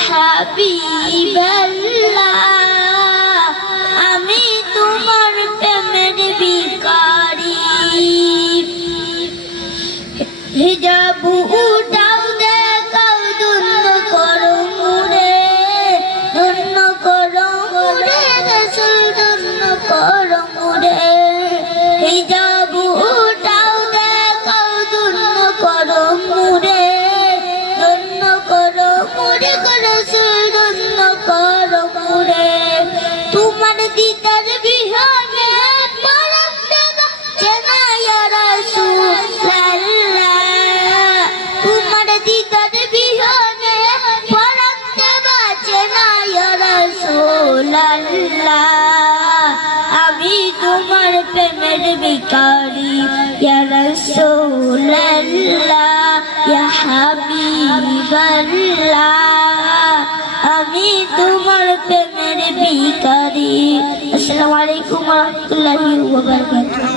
হাবিবাল্লাহ আমি তোমার প্রেমের ভিখারি হিজাব উঠাও দেখাও ধন্য করো মুরে ধন্য করো মুরে রাসূল ধন্য করো মুরে হিজাব উঠাও দেখাও ধন্য করো মুরে ধন্য করো মুরে রাসূল ধন্য করো মুরে তোমার দিদার বিহনে পরম দেবা চেনা ইয়া রাসূলুল্লাহ তোমার দিদার বিহনে পরম দেবা চেনা ইয়া রাসূলুল্লাহ আমি তোমার প্রেমের ভিখারি ইয়া রাসূলুল্লাহ ইয়া হাবিবাল্লাহ আমি তোমার প্রেমের ভিখারি। আসসালামু আলাইকুম ওয়া রাহমাতুল্লাহি ওয়া বারাকাতুহু।